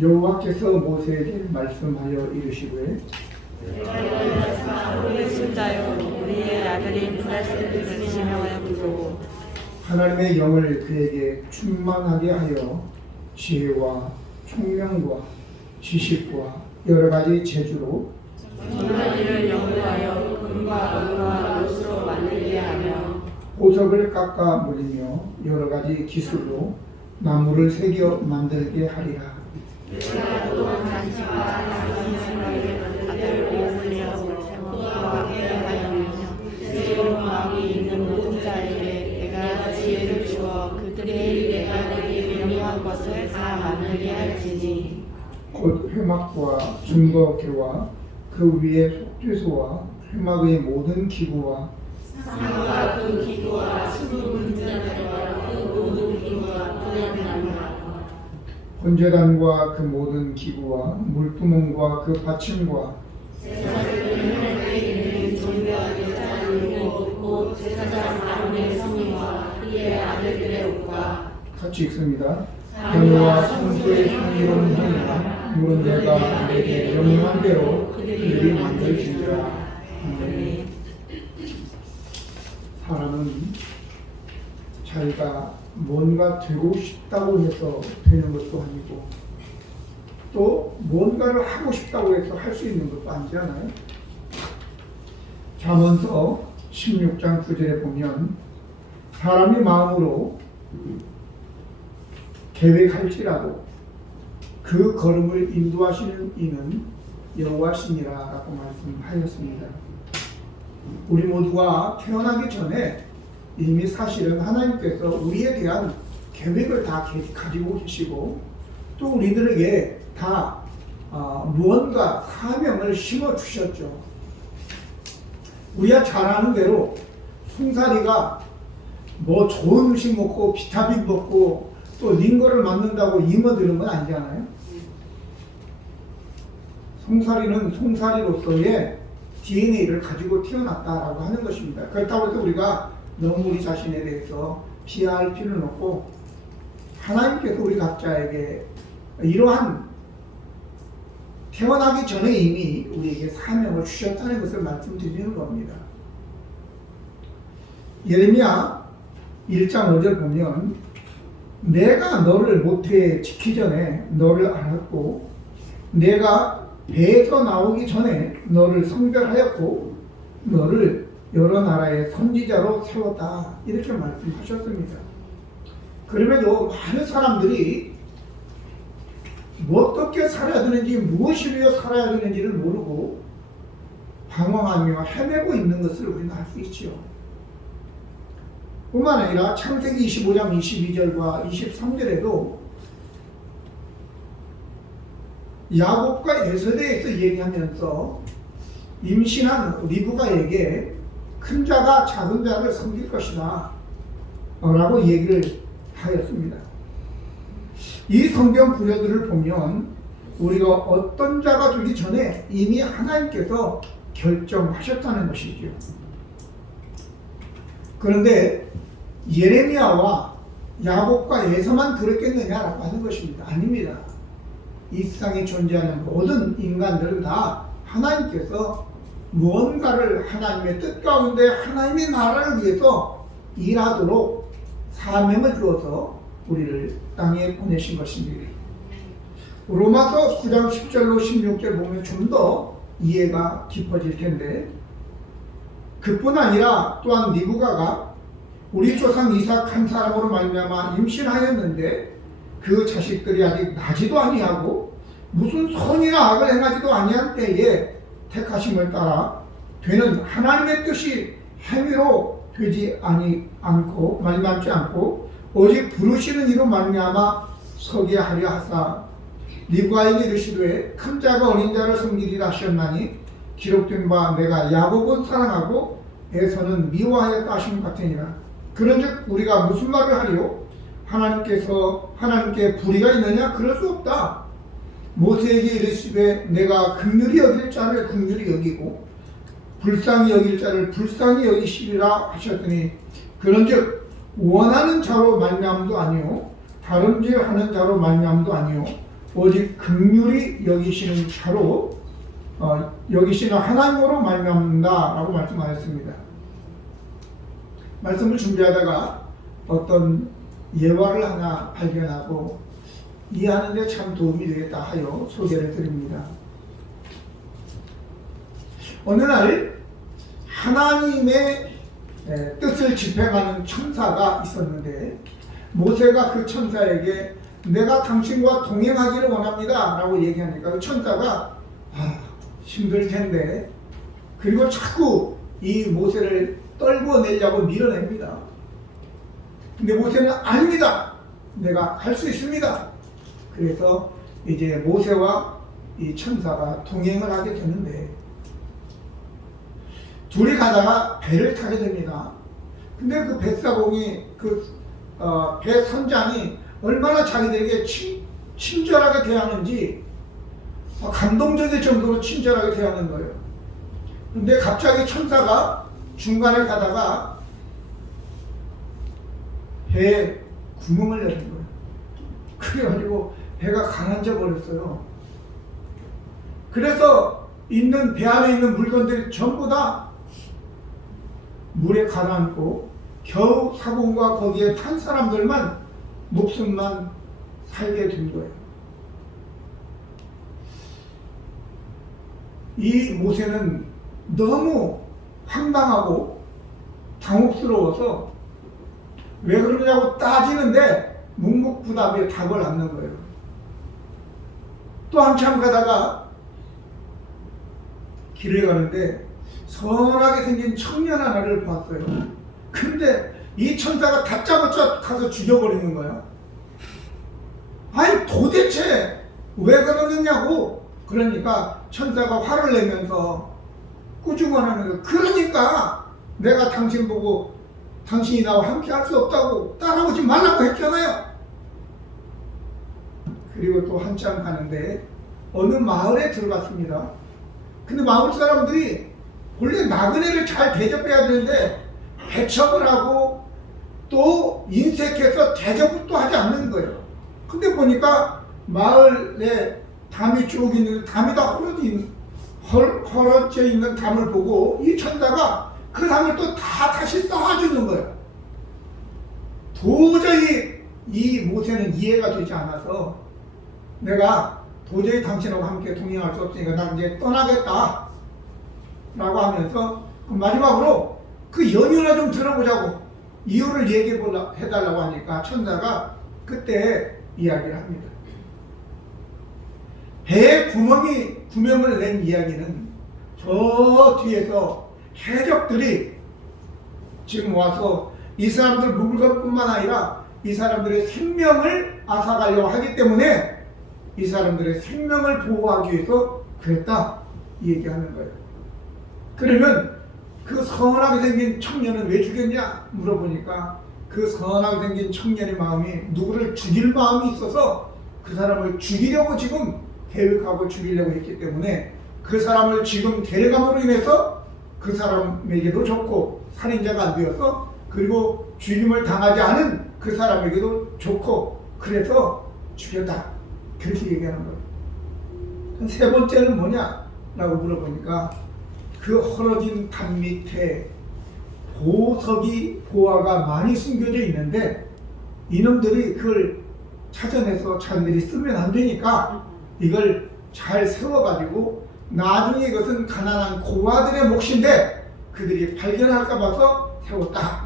여호와께서 모세에게 말씀하여 이르시되 내가 오르신 자요 우리의 아들인 블레셋을 지명하여 부르고 하나님의 영을 그에게 충만하게 하여 지혜와 총명과 지식과 여러 가지 재주로 전화기를 연구하여 금과 은과 롯으로 만들게 하며 보석을 깎아 물리며 여러 가지 기술로 나무를 새겨 만들게 하리라. 내가 또한 잔치와 당신의 아들 오홀리아고 세모와 함께 하였으며 지혜로운 마음이 있는 모든 자에게 내가 지혜를 주어 그들의 내가 내게 명령한 것을 다 만들게 할지니 곧 회막과 증거궤와 그 위에 속죄소와 회막의 모든 기구와 상과 그 기구와 수분 분자들과 그 모든 기구와 분양나무라 번제단과 그 모든 기구와 물두멍과 그 받침과 제사들은 하늘에 있는 존귀하게 짜르고 곧 제사장 아론의 성의와 그의 아들들의 옷과 같이 읽습니다. 향유와 성소의 향기로운 향이나 물은 내가 내게 명령한 대로 그들이 만들지니라. 아멘. 사람은 자기가 뭔가 되고 싶다고 해서 되는 것도 아니고 또 뭔가를 하고 싶다고 해서 할 수 있는 것도 아니잖아요. 잠언서 16장 9절에 보면 사람이 마음으로 계획할지라도 그 걸음을 인도하시는 이는 여호와시니라 라고 말씀하였습니다. 우리 모두가 태어나기 전에 이미 사실은 하나님께서 우리에 대한 계획을 다 가지고 계시고 또 우리들에게 다 무언가 사명을 심어 주셨죠. 우리가 잘 아는 대로 송사리가 뭐 좋은 음식 먹고 비타민 먹고 또 링거를 맞는다고 임어드는 건 아니잖아요. 송사리는 송사리로서의 DNA를 가지고 태어났다라고 하는 것입니다. 그렇다고 해서 우리가 너무 우리 자신에 대해서 비하할 필요는 없고 하나님께서 우리 각자에게 이러한 태어나기 전에 이미 우리에게 사명을 주셨다는 것을 말씀드리는 겁니다. 예레미야 1장 5절 보면 내가 너를 모태에 짓기 전에 너를 알았고 내가 배에서 나오기 전에 너를 성별하였고 너를 여러 나라의 선지자로 세웠다 이렇게 말씀하셨습니다. 그럼에도 많은 사람들이 어떻게 살아야 되는지 무엇을 위해 살아야 되는지를 모르고 방황하며 헤매고 있는 것을 우리는 알 수 있지요. 뿐만 아니라 창세기 25장 22절과 23절에도 야곱과 에서에 대해서 얘기하면서 임신한 리브가에게 큰 자가 작은 자를 섬길 것이다 라고 얘기를 하였습니다. 이 성경 구절들을 보면 우리가 어떤 자가 되기 전에 이미 하나님께서 결정하셨다는 것이죠. 그런데 예레미야와 야곱과 에서만 그랬겠느냐라고 하는 것입니다. 아닙니다. 이 세상에 존재하는 모든 인간들은 다 하나님께서 무언가를 하나님의 뜻 가운데 하나님의 나라를 위해서 일하도록 사명을 주어서 우리를 땅에 보내신 것입니다. 로마서 9장 10절로 16절 보면 좀 더 이해가 깊어질 텐데 그뿐 아니라 또한 리브가가 우리 조상 이삭 한 사람으로 말미암아 임신하였는데 그 자식들이 아직 나지도 아니하고 무슨 선이나 악을 행하지도 아니한 때에 택하심을 따라 되는 하나님의 뜻이 행위로 되지 않고 말미암지 않고 오직 부르시는 이로 말미암아 서게 하려 하사 리브가에게 이르시되 큰 자가 어린 자를 섬기리라 하셨나니 기록된 바 내가 야곱은 사랑하고 에서는 미워하였다 하신 것 같으니라. 그런즉 우리가 무슨 말을 하리요? 하나님께 불의가 있느냐? 그럴 수 없다. 모세에게 이르시되 내가 긍휼히 여길 자를 긍휼히 여기고 불쌍히 여길 자를 불쌍히 여기시리라 하셨더니 그런즉 원하는 자로 말미암도 아니요 다름질하는 자로 말미암도 아니요 오직 긍휼히 여기시는 자로 여기시는 하나님으로 말미암는다라고 말씀하셨습니다. 말씀을 준비하다가 어떤 예화를 하나 발견하고 이해하는 데 참 도움이 되겠다 하여 소개를 드립니다. 어느 날 하나님의 뜻을 집행하는 천사가 있었는데 모세가 그 천사에게 내가 당신과 동행하기를 원합니다 라고 얘기하니까 그 천사가 힘들 텐데 그리고 자꾸 이 모세를 떨궈내려고 밀어냅니다. 근데 모세는 아닙니다. 내가 할 수 있습니다. 그래서 이제 모세와 이 천사가 동행을 하게 되는데 둘이 가다가 배를 타게 됩니다. 근데 그 뱃사공이 배 선장이 얼마나 자기들에게 친절하게 대하는지 감동적일 정도로 친절하게 대하는 거예요. 근데 갑자기 천사가 중간에 가다가 배에 구멍을 내는 거예요. 그래가지고 배가 가라앉아 버렸어요. 그래서 배 안에 있는 물건들이 전부 다 물에 가라앉고 겨우 사공과 거기에 탄 사람들만 목숨만 살게 된 거예요. 이 모세는 너무 황당하고 당혹스러워서 왜 그러냐고 따지는데 묵묵부답에 답을 않는 거예요. 또 한참 가다가 길을 가는데 선하게 생긴 청년 하나를 봤어요. 근데 이 천사가 다짜고짜 가서 죽여버리는 거야. 아니 도대체 왜 그러느냐고. 그러니까 천사가 화를 내면서 꾸중하는 거예요. 그러니까 내가 당신 보고 당신이 나와 함께 할 수 없다고 따라오지 말라고 했잖아요. 그리고 또 한참 가는데 어느 마을에 들어갔습니다. 근데 마을 사람들이 원래 나그네를 잘 대접해야 되는데 배척을 하고 또 인색해서 대접을 또 하지 않는 거예요. 근데 보니까 마을에 담이 쭉 있는데 담이 다 헐어져 있는 담을 보고 이 천사가 그 담을 또 다시 쌓아주는 거예요. 도저히 이 모세는 이해가 되지 않아서 내가 도저히 당신하고 함께 동행할 수 없으니까 난 이제 떠나겠다 라고 하면서 마지막으로 그 연유나 좀 들어보자고 이유를 얘기해달라고 하니까 천사가 그때 이야기를 합니다. 배에 구멍을 낸 이야기는 저 뒤에서 해적들이 지금 와서 이 사람들 물건뿐만 아니라 이 사람들의 생명을 앗아가려고 하기 때문에 이 사람들의 생명을 보호하기 위해서 그랬다 이 얘기하는 거예요. 그러면 그 선하게 생긴 청년은 왜 죽였냐 물어보니까 그 선하게 생긴 청년의 마음이 누구를 죽일 마음이 있어서 그 사람을 죽이려고 지금 계획하고 죽이려고 했기 때문에 그 사람을 지금 데려감으로 인해서 그 사람에게도 좋고 살인자가 안 되어서 그리고 죽임을 당하지 않은 그 사람에게도 좋고 그래서 죽였다 그렇게 얘기하는 거예요. 세 번째는 뭐냐 라고 물어보니까 그 헐어진 담 밑에 보화가 많이 숨겨져 있는데 이놈들이 그걸 찾아내서 자기들이 쓰면 안 되니까 이걸 잘 세워가지고 나중에 이것은 가난한 고아들의 몫인데 그들이 발견할까 봐서 세웠다.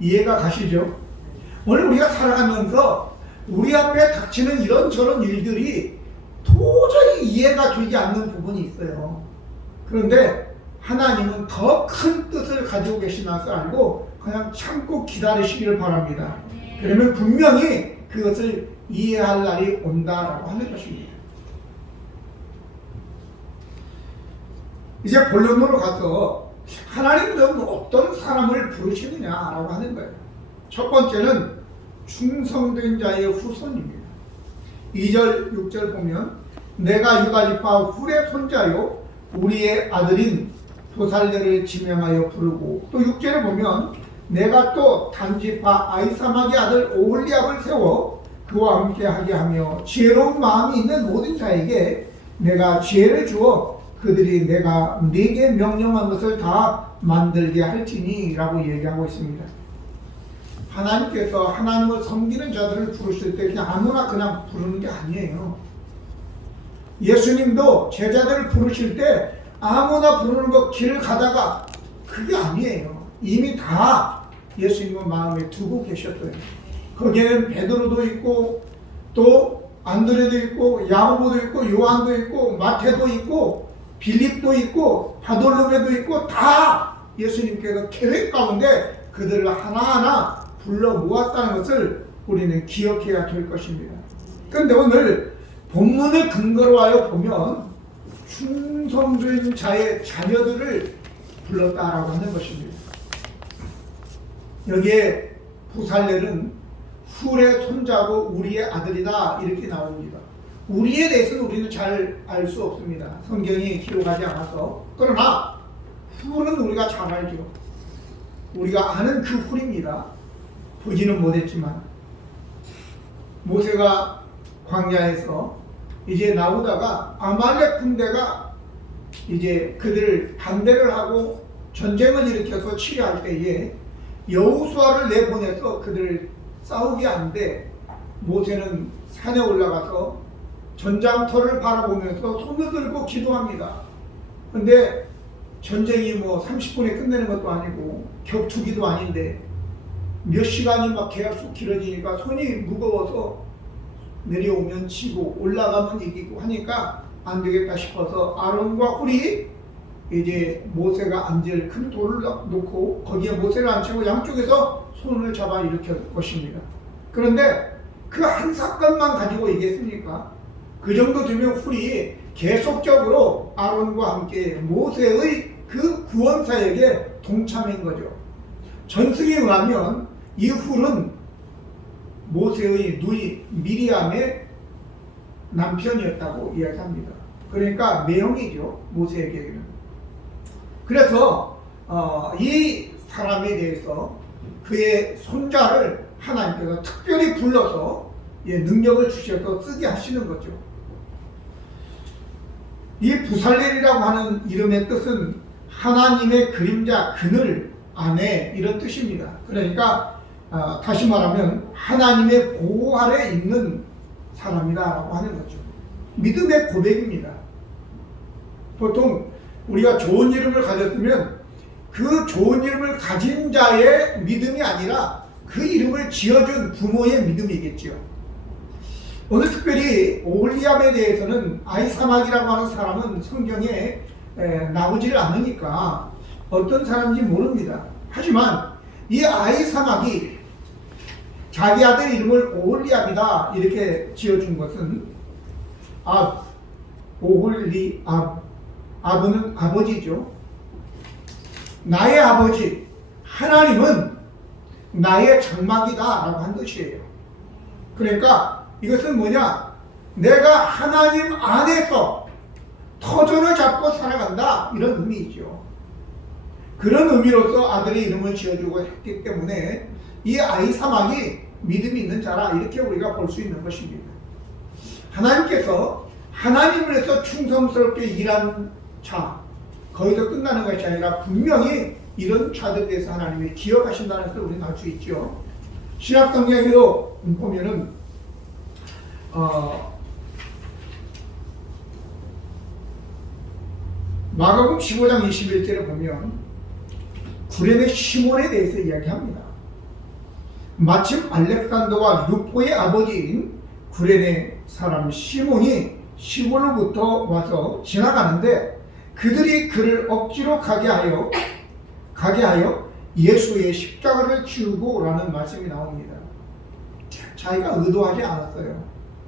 이해가 가시죠? 오늘 우리가 살아가면서 우리 앞에 닥치는 이런저런 일들이 도저히 이해가 되지 않는 부분이 있어요. 그런데 하나님은 더 큰 뜻을 가지고 계시는 것을 알고 그냥 참고 기다리시기를 바랍니다. 그러면 분명히 그것을 이해할 날이 온다라고 하는 것입니다. 이제 본론으로 가서 하나님은 어떤 사람을 부르시느냐라고 하는 거예요. 첫 번째는 충성된 자의 후손입니다. 2절, 6절 보면 내가 유다지파 훌의 손자요 우리의 아들인 도살레를 지명하여 부르고 또 6절에 보면 내가 또 단지파 아이사막의 아들 오홀리압을 세워 그와 함께 하게 하며 지혜로운 마음이 있는 모든 자에게 내가 지혜를 주어 그들이 내가 네게 명령한 것을 다 만들게 할지니 라고 얘기하고 있습니다. 하나님께서 하나님을 섬기는 자들을 부르실 때 그냥 아무나 그냥 부르는 게 아니에요. 예수님도 제자들을 부르실 때 아무나 부르는 거 길을 가다가 그게 아니에요. 이미 다 예수님은 마음에 두고 계셨어요. 거기에는 베드로도 있고 또 안드레도 있고 야고보도 있고 요한도 있고 마태도 있고 빌립도 있고 바돌로메도 있고 다 예수님께서 계획 가운데 그들을 하나하나 불러 모았다는 것을 우리는 기억해야 될 것입니다. 그런데 오늘 본문을 근거로 하여 보면 충성된 자의 자녀들을 불렀다라고 하는 것입니다. 여기에 부살렐은 훌의 손자고 우리의 아들이다 이렇게 나옵니다. 우리에 대해서는 우리는 잘 알 수 없습니다. 성경이 기록하지 않아서. 그러나 훌은 우리가 잘 알죠. 우리가 아는 그 훌입니다. 보지는 못했지만 모세가 광야에서 이제 나오다가 아말렉 군대가 이제 그들 반대를 하고 전쟁을 일으켜서 치료할 때에 여호수아를 내보내서 그들을 싸우게 하는데 모세는 산에 올라가서 전장터를 바라보면서 손을 들고 기도합니다. 근데 전쟁이 뭐 30분에 끝내는 것도 아니고 격투기도 아닌데 몇 시간이 막 계속 길어지니까 손이 무거워서 내려오면 지고 올라가면 이기고 하니까 안 되겠다 싶어서 아론과 훌이 이제 모세가 앉을 큰 돌을 놓고 거기에 모세를 앉히고 양쪽에서 손을 잡아 일으킬 것입니다. 그런데 그 한 사건만 가지고 얘기했습니까? 그 정도 되면 훌이 계속적으로 아론과 함께 모세의 그 구원사역에 동참한 거죠. 전승에 의하면 이 훌은 모세의 누이 미리암의 남편이었다고 이야기합니다. 그러니까 매형이죠, 모세에게는. 그래서 이 사람에 대해서 그의 손자를 하나님께서 특별히 불러서 능력을 주셔서 쓰게 하시는 거죠. 이 부살렐이라고 하는 이름의 뜻은 하나님의 그림자, 그늘, 안에 이런 뜻입니다. 그러니까 다시 말하면 하나님의 보호 아래 있는 사람이라고 하는 거죠. 믿음의 고백입니다. 보통 우리가 좋은 이름을 가졌으면 그 좋은 이름을 가진 자의 믿음이 아니라 그 이름을 지어준 부모의 믿음이겠죠. 오늘 특별히 오홀리압에 대해서는 아히사막이라고 하는 사람은 성경에 나오질 않으니까 어떤 사람인지 모릅니다. 하지만 이 아히사막이 자기 아들 이름을 오홀리압이다 이렇게 지어준 것은 오홀리압, 아브는 아버지죠. 나의 아버지 하나님은 나의 장막이다 라고 한 뜻이에요. 그러니까 이것은 뭐냐, 내가 하나님 안에서 터전을 잡고 살아간다 이런 의미이죠. 그런 의미로서 아들의 이름을 지어주고 했기 때문에 이 아히사막이 믿음이 있는 자라 이렇게 우리가 볼 수 있는 것입니다. 하나님께서 하나님을 위해서 충성스럽게 일한 자, 거기서 끝나는 것이 아니라 분명히 이런 자들에 대해서 하나님이 기억하신다는 것을 우리는 알 수 있죠. 신약 성경에도 보면은 마가복음 15장 21절에 보면 구레네 시몬에 대해서 이야기합니다. 마침 알렉산더와 루포의 아버지인 구레네 사람 시몬이 시골로부터 와서 지나가는데 그들이 그를 억지로 가게 하여 예수의 십자가를 지우고 라는 말씀이 나옵니다. 자기가 의도하지 않았어요.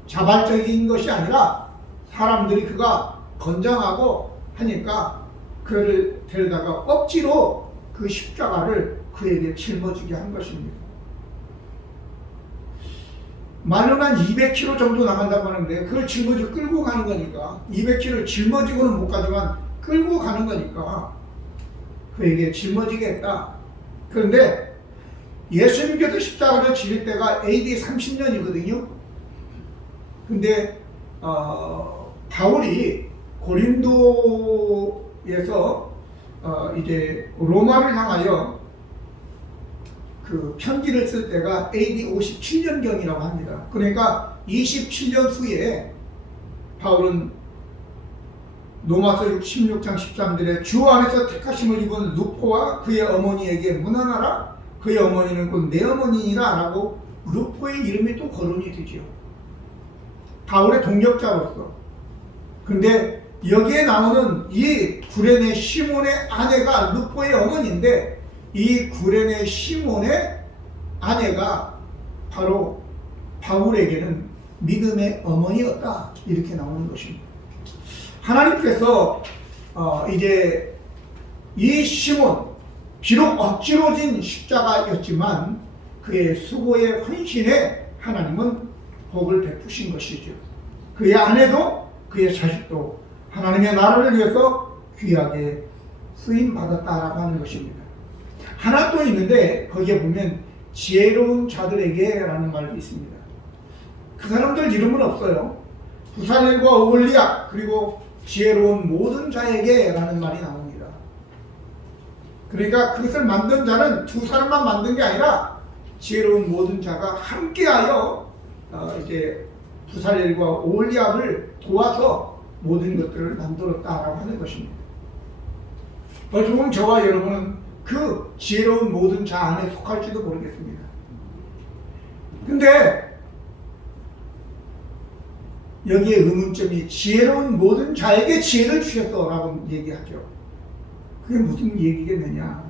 자발적인 것이 아니라 사람들이 그가 건장하고 하니까 그를 데려다가 억지로 그 십자가를 그에게 짊어지게 한 것입니다. 말로는 한 200km 정도 나간다고 하는데 그걸 짊어지고 끌고 가는 거니까 200km를 짊어지고는 못 가지만 끌고 가는 거니까 그에게 짊어지게 했다. 그런데 예수님께서 십자가를 지릴 때가 AD 30년이거든요. 근데 바울이 고린도에서 이제 로마를 향하여 그 편지를 쓸 때가 AD 57년경이라고 합니다. 그러니까 27년 후에 바울은 로마서 16장 13절에 주 안에서 택하심을 입은 루포와 그의 어머니에게 문안하라. 그의 어머니는 곧 내 어머니니라 라고 루포의 이름이 또 거론이 되죠. 바울의 동역자로서. 근데 여기에 나오는 이 구레네 시몬의 아내가 루포의 어머니인데 이 구레네 시몬의 아내가 바로 바울에게는 믿음의 어머니였다. 이렇게 나오는 것입니다. 하나님께서 이제 이 시몬, 비록 억지로 진 십자가였지만 그의 수고의 헌신에 하나님은 복을 베푸신 것이죠. 그의 아내도 그의 자식도 하나님의 나라를 위해서 귀하게 쓰임받았다라고 하는 것입니다. 하나 또 있는데 거기에 보면 지혜로운 자들에게 라는 말이 있습니다. 그 사람들 이름은 없어요. 부살렐과 오홀리압 그리고 지혜로운 모든 자에게 라는 말이 나옵니다. 그러니까 그것을 만든 자는 두 사람만 만든 게 아니라 지혜로운 모든 자가 함께하여 이제 부살렐과 오홀리압을 도와서 모든 것들을 만들었다라고 하는 것입니다. 어떻게 보면 저와 여러분은 그 지혜로운 모든 자 안에 속할지도 모르겠습니다. 근데 여기에 의문점이 지혜로운 모든 자에게 지혜를 주셨어라고 얘기하죠. 그게 무슨 얘기겠느냐?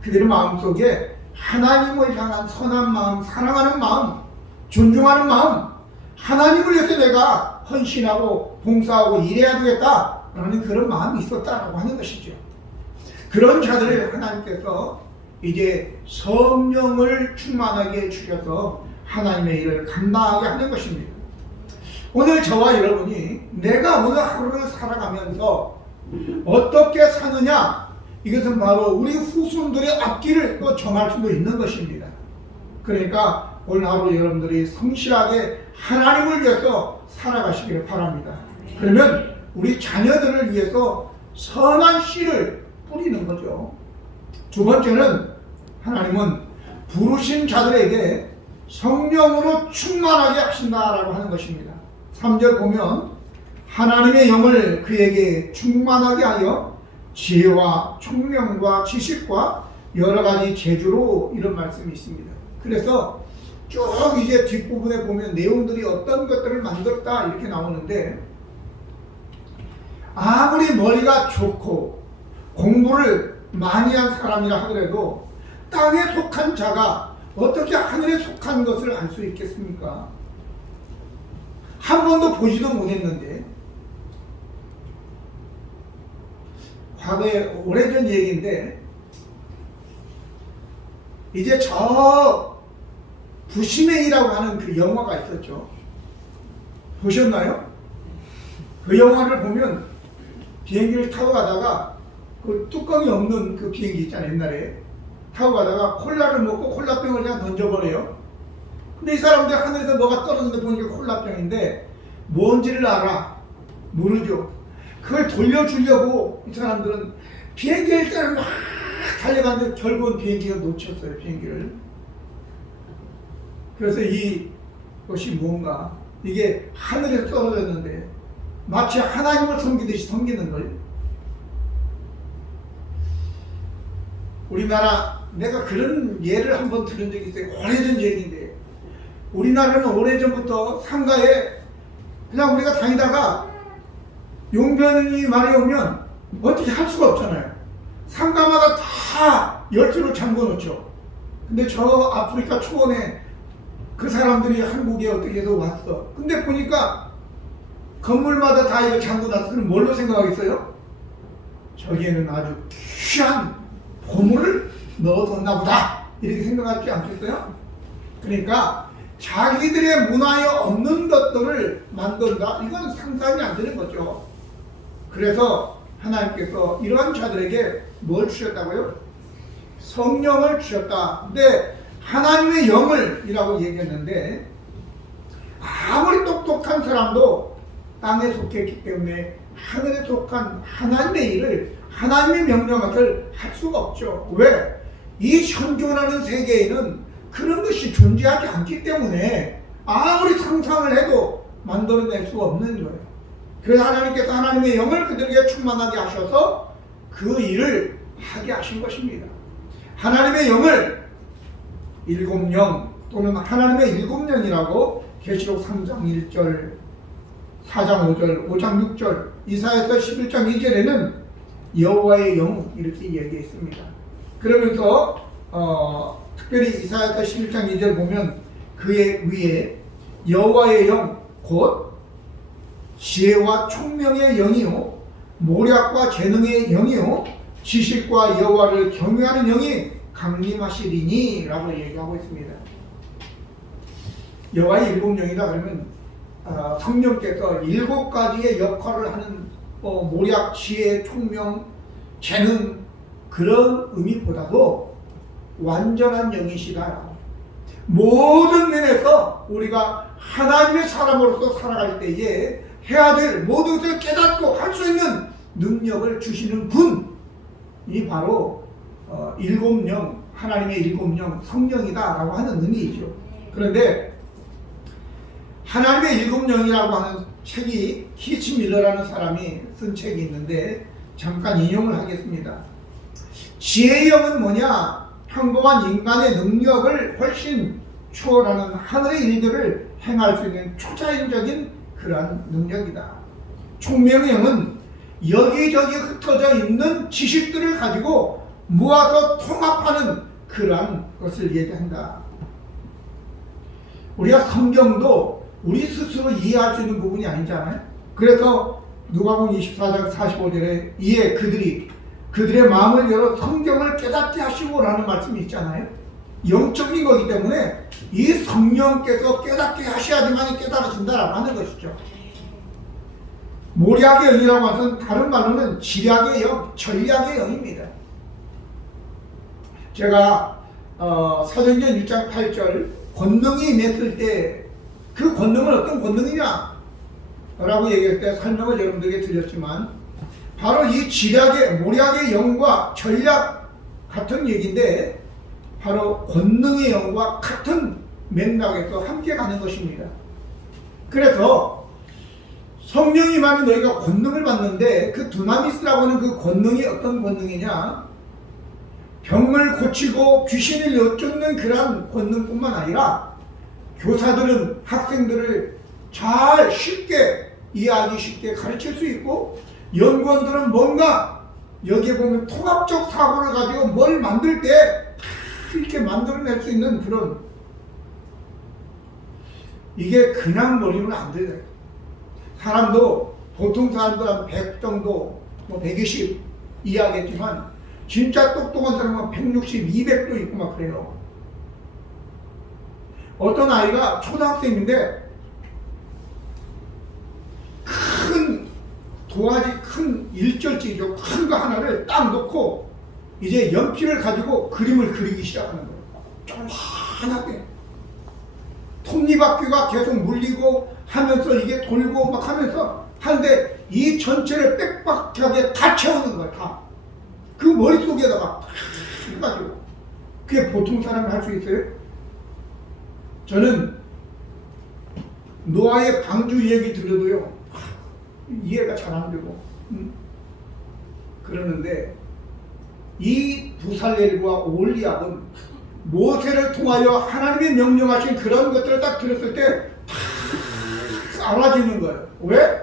그들의 마음속에 하나님을 향한 선한 마음, 사랑하는 마음, 존중하는 마음, 하나님을 위해서 내가 헌신하고 봉사하고 일해야 되겠다라는 그런 마음이 있었다라고 하는 것이죠. 그런 자들을 하나님께서 이제 성령을 충만하게 주셔서 하나님의 일을 감당하게 하는 것입니다. 오늘 저와 여러분이 내가 오늘 하루를 살아가면서 어떻게 사느냐, 이것은 바로 우리 후손들의 앞길을 또 정할 수도 있는 것입니다. 그러니까 오늘 하루 여러분들이 성실하게 하나님을 위해서 살아가시기를 바랍니다. 그러면 우리 자녀들을 위해서 선한 씨를 뿌리는 거죠. 두 번째는 하나님은 부르신 자들에게 성령으로 충만하게 하신다라고 하는 것입니다. 3절 보면 하나님의 영을 그에게 충만하게 하여 지혜와 총명과 지식과 여러 가지 재주로 이런 말씀이 있습니다. 그래서 쭉 이제 뒷부분에 보면 내용들이 어떤 것들을 만들었다 이렇게 나오는데, 아무리 머리가 좋고 공부를 많이 한 사람이라 하더라도 땅에 속한 자가 어떻게 하늘에 속한 것을 알 수 있겠습니까? 한 번도 보지도 못했는데, 과거에 오래전 얘기인데, 이제 저 부시맨이라고 하는 그 영화가 있었죠. 보셨나요? 그 영화를 보면 비행기를 타고 가다가 그 뚜껑이 없는 그 비행기 있잖아요. 옛날에 타고 가다가 콜라를 먹고 콜라병을 그냥 던져버려요. 근데 이 사람들 하늘에서 뭐가 떨어지는데 보니까 콜라병인데 뭔지를 알아? 모르죠. 그걸 돌려주려고 이 사람들은 비행기를 일단 막 달려가는데 결국은 비행기가 놓쳤어요. 비행기를. 그래서 이것이 뭔가, 이게 하늘에서 떨어졌는데 마치 하나님을 섬기듯이 섬기는 거예요. 우리나라, 내가 그런 예를 한번 들은 적이 있어요. 오래전 얘기인데, 우리나라는 오래전부터 상가에 그냥 우리가 다니다가 용변이 말이 오면 어떻게 할 수가 없잖아요. 상가마다 다 열쇠로 잠궈 놓죠. 근데 저 아프리카 초원에 그 사람들이 한국에 어떻게 해서 왔어. 근데 보니까 건물마다 다 이거 잠궈 놨어. 그럼 뭘로 생각하겠어요? 저기에는 아주 귀한 보물을 넣어뒀나 보다, 이렇게 생각하지 않겠어요? 그러니까 자기들의 문화에 없는 것들을 만든다, 이건 상상이 안 되는 거죠. 그래서 하나님께서 이러한 자들에게 뭘 주셨다고요? 성령을 주셨다. 근데 하나님의 영을 이라고 얘기했는데, 아무리 똑똑한 사람도 땅에 속했기 때문에 하늘에 속한 하나님의 일을, 하나님의 명령을 할 수가 없죠. 왜? 이 현존하는 세계에는 그런 것이 존재하지 않기 때문에 아무리 상상을 해도 만들어낼 수 없는 거예요. 그래서 하나님께서 하나님의 영을 그들에게 충만하게 하셔서 그 일을 하게 하신 것입니다. 하나님의 영을 일곱 영 또는 하나님의 일곱 영이라고 계시록 3장 1절, 4장 5절, 5장 6절, 이사야서 11장 2절에는 여호와의 영 이렇게 얘기했습니다. 그러면서 특별히 이사야서 11장 2절 보면 그의 위에 여호와의 영 곧 지혜와 총명의 영이요 모략과 재능의 영이요 지식과 여호와를 경외하는 영이 강림하시리니 라고 얘기하고 있습니다. 여호와의 일곱 영이다 그러면 성령께서 일곱 가지의 역할을 하는 모략, 지혜, 총명, 재능 그런 의미보다도 완전한 영이시다. 모든 면에서 우리가 하나님의 사람으로서 살아갈 때에 해야 될 모든 것을 깨닫고 할 수 있는 능력을 주시는 분이 바로 일곱 영, 하나님의 일곱 영, 성령이다 라고 하는 의미이죠. 그런데 하나님의 일곱 영이라고 하는 책이 키치 밀러라는 사람이 쓴 책이 있는데 잠깐 인용을 하겠습니다. 지혜의 영은 뭐냐? 평범한 인간의 능력을 훨씬 초월하는 하늘의 일들을 행할 수 있는 초자연적인 그러한 능력이다. 총명의 영은 여기저기 흩어져 있는 지식들을 가지고 모아서 통합하는 그러한 것을 얘기한다. 우리가 성경도 우리 스스로 이해할 수 있는 부분이 아니잖아요. 그래서 누가복음 24장 45절에 이에 그들의 마음을 열어 성경을 깨닫게 하시고라는 말씀이 있잖아요. 영적인 거기 때문에 이 성령께서 깨닫게 하셔야지만 깨달아진다라고 하는 것이죠. 모략의 영이라고 하면 다른 말로는 지략의 영, 전략의 영입니다. 제가 사도행전 6장 8절 권능이 임했을 때 그 권능은 어떤 권능이냐 라고 얘기할 때 설명을 여러분들에게 드렸지만 바로 이 지략의 모략의 영과 전략 같은 얘기인데 바로 권능의 영과 같은 맥락에서 함께 가는 것입니다. 그래서 성령이 임하면 너희가 권능을 받는데 그 두나미스라고 하는 그 권능이 어떤 권능이냐, 병을 고치고 귀신을 여쫓는 그러한 권능뿐만 아니라 교사들은 학생들을 잘 쉽게 이해하기 쉽게 가르칠 수 있고 연구원들은 뭔가 여기에 보면 통합적 사고를 가지고 뭘 만들 때 이렇게 만들어낼 수 있는 그런, 이게 그냥 머리면 안 돼요. 사람도 보통 사람들 한 100 정도, 120 이해하겠지만 진짜 똑똑한 사람은 160, 200도 있고 막 그래요. 어떤 아이가 초등학생인데 큰 도화지, 큰 일절지죠. 큰 거 하나를 딱 놓고 이제 연필을 가지고 그림을 그리기 시작하는 거예요. 조그맣게 톱니바퀴가 계속 물리고 하면서 이게 돌고 막 하면서 하는데 이 전체를 빽빽하게 다 채우는 거예요. 다. 그 머릿속에다가 다 해가지고. 그게 보통 사람이 할 수 있어요? 저는 노아의 방주 얘기 들어도요 이해가 잘 안 되고 그러는데 이 부살렐과 올리압은 모세를 통하여 하나님이 명령하신 그런 것들을 딱 들었을 때 다 알아지는 거예요. 왜?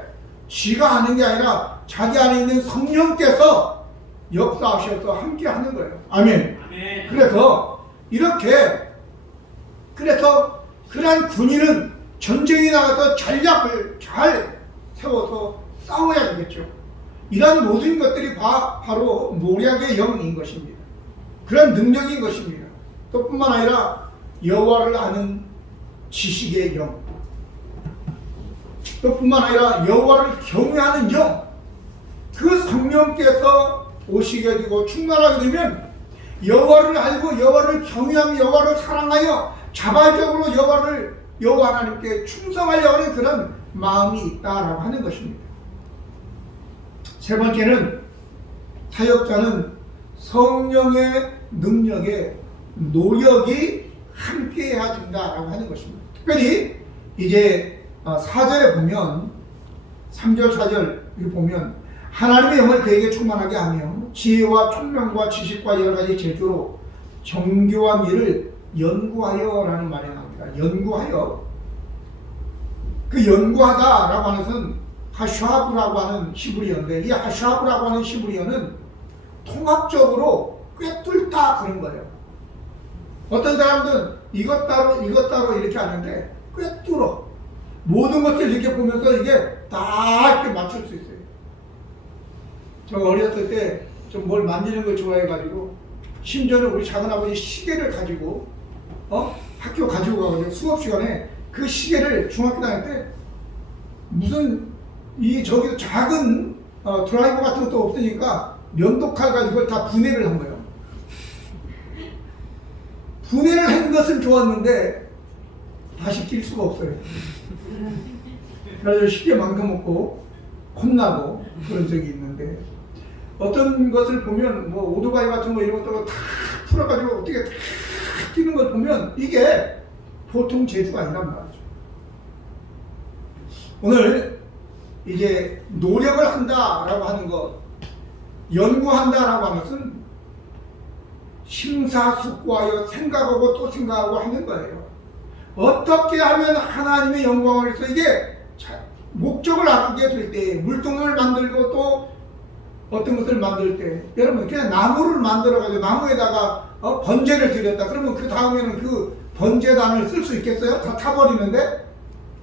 지가 하는 게 아니라 자기 안에 있는 성령께서 역사하셔서 함께 하는 거예요. 아멘. 아멘. 그래서 이렇게 그러한 군인은 전쟁에 나가서 전략을 잘 세워서 싸워야 되겠죠. 이런 모든 것들이 바로 모략의 영인 것입니다. 그런 능력인 것입니다. 또 뿐만 아니라 여호와를 아는 지식의 영, 또 뿐만 아니라 여호와를 경외하는 영, 그 성령께서 오시게 되고 충만하게 되면 여호와를 알고 여호와를 경외하며 여호와를 사랑하여 자발적으로 여호와를 여호와 하나님께 충성하려고 하는 그런 마음이 있다라고 하는 것입니다. 세 번째는 사역자는 성령의 능력에 노력이 함께해야 된다라고 하는 것입니다. 특별히 이제 4절에 보면 3절 4절 보면 하나님의 영을 그에게 충만하게 하며 지혜와 총명과 지식과 여러 가지 재주로 정교한 일을 연구하여라는 말이 나옵니다. 연구하여. 그 연구하다라고 하는 것은 하샤브라고 하는 히브리어인데, 이 하샤브라고 하는 히브리어는 통합적으로 꿰뚫다 그런 거예요. 어떤 사람들은 이것 따로 이렇게 하는데 꿰뚫어. 모든 것을 이렇게 보면서 이게 다 이렇게 맞출 수 있어요. 제가 어렸을 때 좀 뭘 만지는 걸 좋아해가지고, 심지어는 우리 작은아버지 시계를 가지고 학교 가지고 가거든요. 수업 시간에 그 시계를 중학교 다닐 때 무슨 저기도 작은 드라이버 같은 것도 없으니까 면도칼 가지고 다 분해를 한 거예요. 분해를 한 것은 좋았는데 다시 낄 수가 없어요. 그래서 시계 망쳐먹고 혼나고 그런 적이 있는데, 어떤 것을 보면 뭐 오토바이 같은 거 이런 것도 다 풀어가지고 어떻게 다 끼는 걸 보면 이게 보통 재주가 아니란 말이죠. 오늘 이제 노력을 한다라고 하는 것, 연구한다라고 하는 것은 심사숙고하여 생각하고 또 생각하고 하는 거예요. 어떻게 하면 하나님의 영광을 위해서 이게 목적을 알게 될 때, 물동을 만들고 또 어떤 것을 만들 때, 여러분 그냥 나무를 만들어가지고 나무에다가 번제를 드렸다. 그러면 그 다음에는 그 번제단을 쓸 수 있겠어요? 다 타버리는데?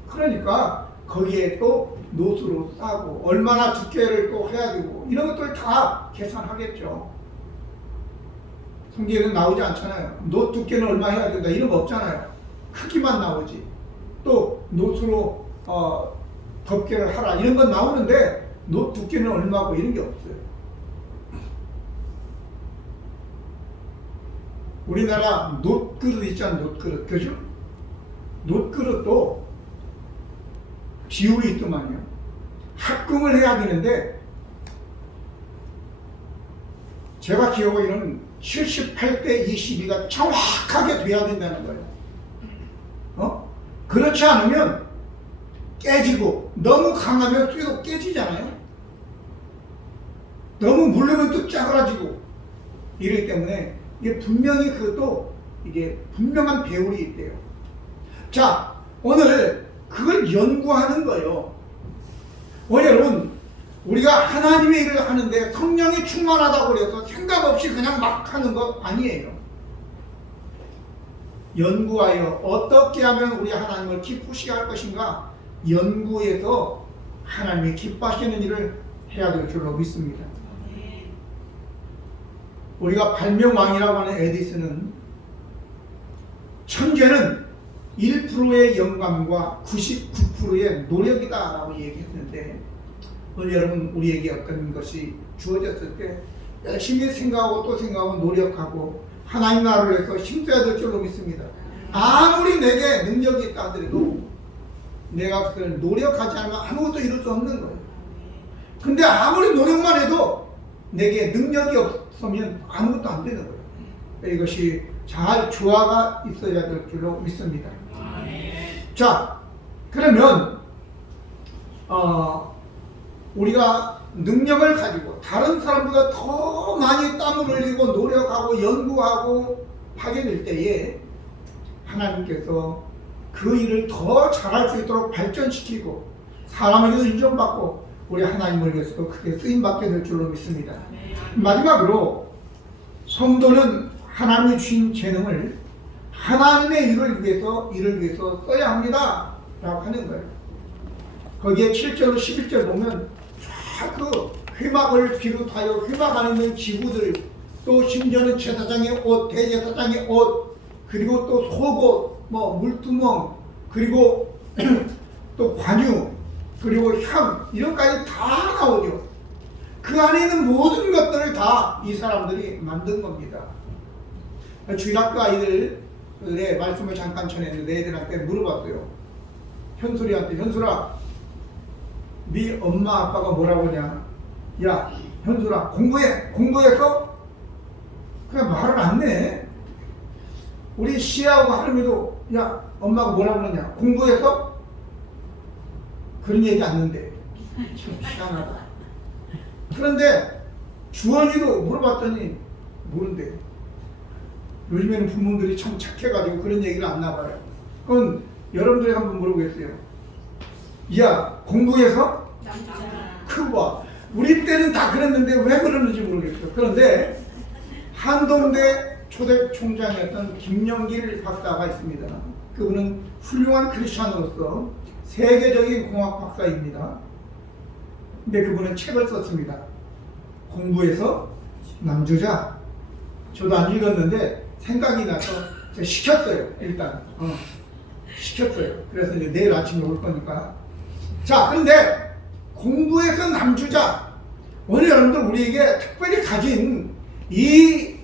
그러니까 거기에 또 노수로 싸고 얼마나 두께를 또 해야 되고 이런 것들 다 계산하겠죠. 성경에는 나오지 않잖아요. 노 두께는 얼마 해야 된다 이런 거 없잖아요. 크기만 나오지. 또 노수로 덮개를 하라 이런 건 나오는데 노 두께는 얼마고 이런 게 없어요. 우리나라 놋그릇 있잖아요. 놋그릇. 그죠? 놋그릇도 비율이 있더만요. 합금을 해야 되는데 제가 기억하기로는 78대 22가 정확하게 돼야 된다는 거예요. 그렇지 않으면 깨지고, 너무 강하면 쇠도 깨지잖아요. 너무 물르면 또 짜그라지고 이러기 때문에 이게 분명히 그것도 이게 분명한 배울이 있대요. 자, 오늘 그걸 연구하는 거예요. 여러분, 우리가 하나님의 일을 하는데 성령이 충만하다고 해서 생각 없이 그냥 막 하는 거 아니에요. 연구하여 어떻게 하면 우리 하나님을 기쁘시게 할 것인가 연구해서 하나님이 기뻐하시는 일을 해야 될 줄로 믿습니다. 우리가 발명왕이라고 하는 에디슨은 천재는 1%의 영감과 99%의 노력이다 라고 얘기했는데, 오늘 여러분 우리에게 어떤 것이 주어졌을 때 열심히 생각하고 또 생각하고 노력하고 하나님 나라를 위해서 힘써야 될 줄로 믿습니다. 아무리 내게 능력이 있다 하더라도 내가 그걸 노력하지 않으면 아무것도 이룰 수 없는 거예요. 근데 아무리 노력만 해도 내게 능력이 없으면 아무것도 안 되는 거예요. 이것이 잘 조화가 있어야 될 줄로 믿습니다. 자, 그러면 우리가 능력을 가지고 다른 사람보다 더 많이 땀을 흘리고 노력하고 연구하고 하게 될 때에 하나님께서 그 일을 더 잘할 수 있도록 발전시키고 사람에게도 인정받고 우리 하나님을 위해서도 크게 쓰임받게 될 줄로 믿습니다. 마지막으로 성도는 하나님이 주신 재능을 하나님의 일을 위해서 써야 합니다 라고 하는 거예요. 거기에 7절 11절 보면 그 회막을 비롯하여 회막 안에 있는 기구들, 또 심지어는 제사장의 옷, 대제사장의 옷, 그리고 또 속옷, 물두멍, 그리고 또 관유, 그리고 향, 이런까지 다 나오죠. 그 안에 있는 모든 것들을 다 이 사람들이 만든 겁니다. 주일학교 아이들 그래 말씀을 잠깐 전했는데 애들한테 물어봤어요. 현술이한테, 현술아, 네 엄마 아빠가 뭐라고 하냐? 야 현술아, 공부해서? 그냥 말을 안 내. 우리 시아하고 하림이도 야 엄마가 뭐라고 그러냐? 공부해서? 그런 얘기 안 는데. 참 희한하다. 그런데 주원이도 물어봤더니 모른대. 요즘에는 부모들이 참 착해가지고 그런 얘기를 안 나봐요. 그건 여러분들이 한번 물어보겠어요. 야 공부해서? 그거 봐. 우리 때는 다 그랬는데 왜 그러는지 모르겠어요. 그런데 한동대 초대 총장이었던 김영길 박사가 있습니다. 그분은 훌륭한 크리스찬으로서 세계적인 공학 박사입니다. 근데 그분은 책을 썼습니다. 공부해서 남주자. 저도 안 읽었는데 생각이 나서 제가 시켰어요. 일단 시켰어요. 그래서 이제 내일 아침에 올 거니까. 자, 그런데 공부해서 남주자. 오늘 여러분들 우리에게 특별히 가진 이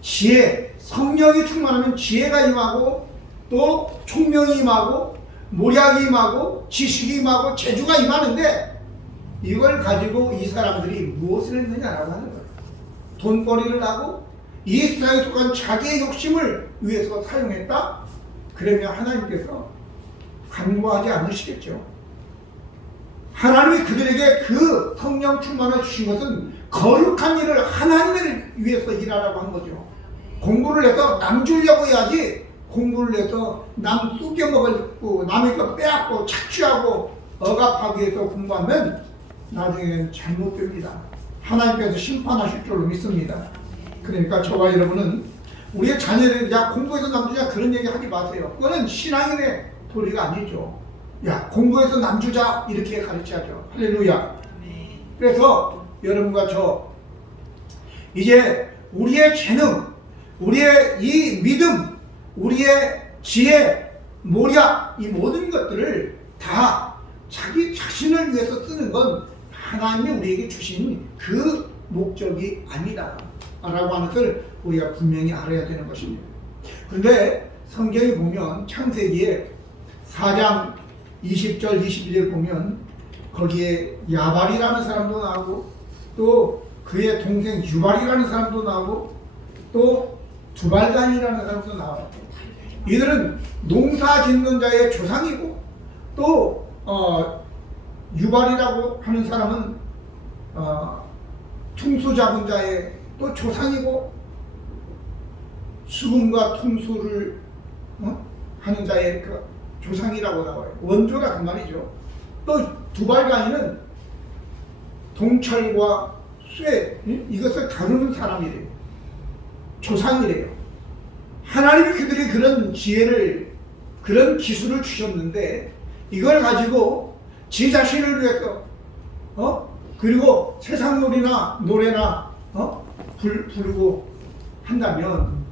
지혜, 성령이 충만하면 지혜가 임하고 또 총명이 임하고 모략이 임하고 지식이 임하고 재주가 임하는데 이걸 가지고 이 사람들이 무엇을 했느냐라고 하는 거예요. 돈벌이를 하고 이 세상에 속한 자기의 욕심을 위해서 사용했다? 그러면 하나님께서 간과하지 않으시겠죠. 하나님이 그들에게 그 성령 충만을 주신 것은 거룩한 일을 하나님을 위해서 일하라고 한 거죠. 공부를 해서 남 주려고 해야지, 공부를 해서 남 쑥여먹고 남의 거 빼앗고 착취하고 억압하기 위해서 공부하면 나중에는 잘못됩니다. 하나님께서 심판하실 줄로 믿습니다. 그러니까 저와 여러분은 우리의 자녀를 야 공부해서 남주자 그런 얘기 하지 마세요. 그거는 신앙인의 도리가 아니죠. 야 공부해서 남주자 이렇게 가르쳐야죠. 할렐루야. 그래서 여러분과 저 이제 우리의 재능, 우리의 이 믿음, 우리의 지혜, 모략 이 모든 것들을 다 자기 자신을 위해서 쓰는 건 하나님이 우리에게 주신 그 목적이 아니다 라고 하는 것을 우리가 분명히 알아야 되는 것입니다. 그런데 성경에 보면 창세기에 4장 20절 21절 보면 거기에 야발이라는 사람도 나오고 또 그의 동생 유발이라는 사람도 나오고 또 두발간이라는 사람도 나와요. 이들은 농사 짓는 자의 조상이고 또 유발이라고 하는 사람은 퉁수 잡은 자의 또 조상이고 수금과 통수를 하는 자의 그 조상이라고 나와요. 원조라 그 말이죠. 또 두발간이는 동철과 쇠 이것을 다루는 사람이래요. 조상이래요. 하나님이 그들이 그런 지혜를 그런 기술을 주셨는데 이걸 가지고 지 자신을 위해서 그리고 세상놀이나 노래나 부르고 한다면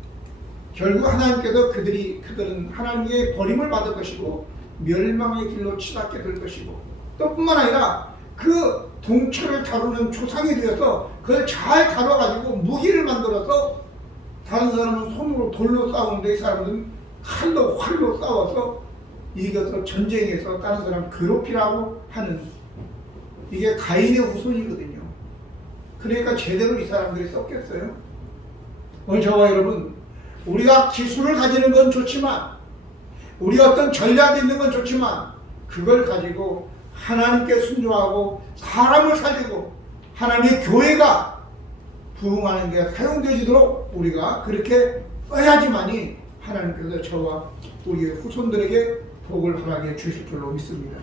결국 하나님께서 그들은 하나님의 버림을 받을 것이고 멸망의 길로 치닫게 될 것이고 또 뿐만 아니라 그 동철을 다루는 조상이 되어서 그걸 잘 다뤄가지고 무기를 만들어서 다른 사람은 손으로 돌로 싸우는데 이 사람은 칼로 활로 싸워서 이겨서 전쟁에서 다른 사람 괴롭히라고 하는 이게 가인의 후손이거든요. 그러니까 제대로 이 사람들이 썼겠어요. 오늘 저와 여러분 우리가 기술을 가지는 건 좋지만 우리가 어떤 전략이 있는 건 좋지만 그걸 가지고 하나님께 순종하고 사람을 살리고 하나님의 교회가 부흥하는 데 사용되지도록 우리가 그렇게 써야지만이 하나님께서 저와 우리의 후손들에게 복을 허락해 주실 줄로 믿습니다.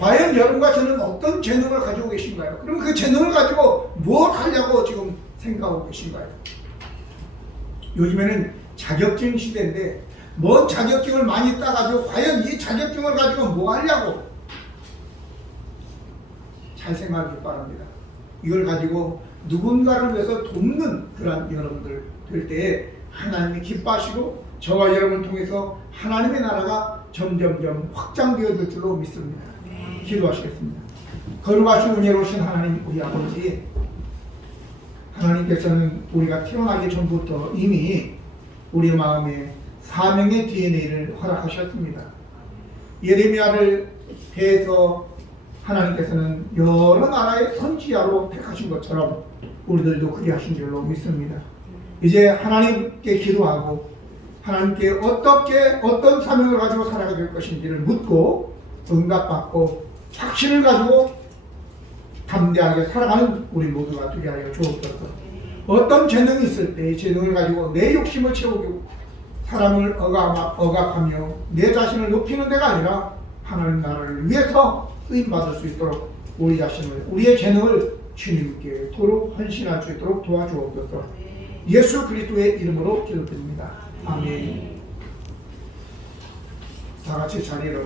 과연 여러분과 저는 어떤 재능을 가지고 계신가요? 그럼 그 재능을 가지고 뭘 하려고 지금 생각하고 계신가요? 요즘에는 자격증 시대인데 뭔 자격증을 많이 따가지고 과연 이 자격증을 가지고 뭐 하려고 잘 생각하기 바랍니다. 이걸 가지고 누군가를 위해서 돕는 그런 여러분들 될 때에 하나님이 기뻐하시고 저와 여러분을 통해서 하나님의 나라가 점점점 확장되어질 줄로 믿습니다. 기도하시겠습니다. 거룩하신 은혜로우신 하나님 우리 아버지, 하나님께서는 우리가 태어나기 전부터 이미 우리 마음에 사명의 DNA를 허락하셨습니다. 예레미야를 대해서 하나님께서는 여러 나라의 선지자로 택하신 것처럼 우리들도 그리하신 줄로 믿습니다. 이제 하나님께 기도하고 하나님께 어떤 사명을 가지고 살아가야 될 것인지를 묻고 응답받고 확신을 가지고 담대하게 살아가는 우리 모두가 되게 하여 주옵소서. 어떤 재능이 있을 때 이 재능을 가지고 내 욕심을 채우고 사람을 억압하며 내 자신을 높이는 데가 아니라 하나님 나라를 위해서 쓰임받을 수 있도록 우리 자신을, 우리의 재능을 주님께 도록 헌신할 수 있도록 도와주옵소서. 예수 그리스도의 이름으로 기도드립니다. 아멘. 다 같이 자리에 일어나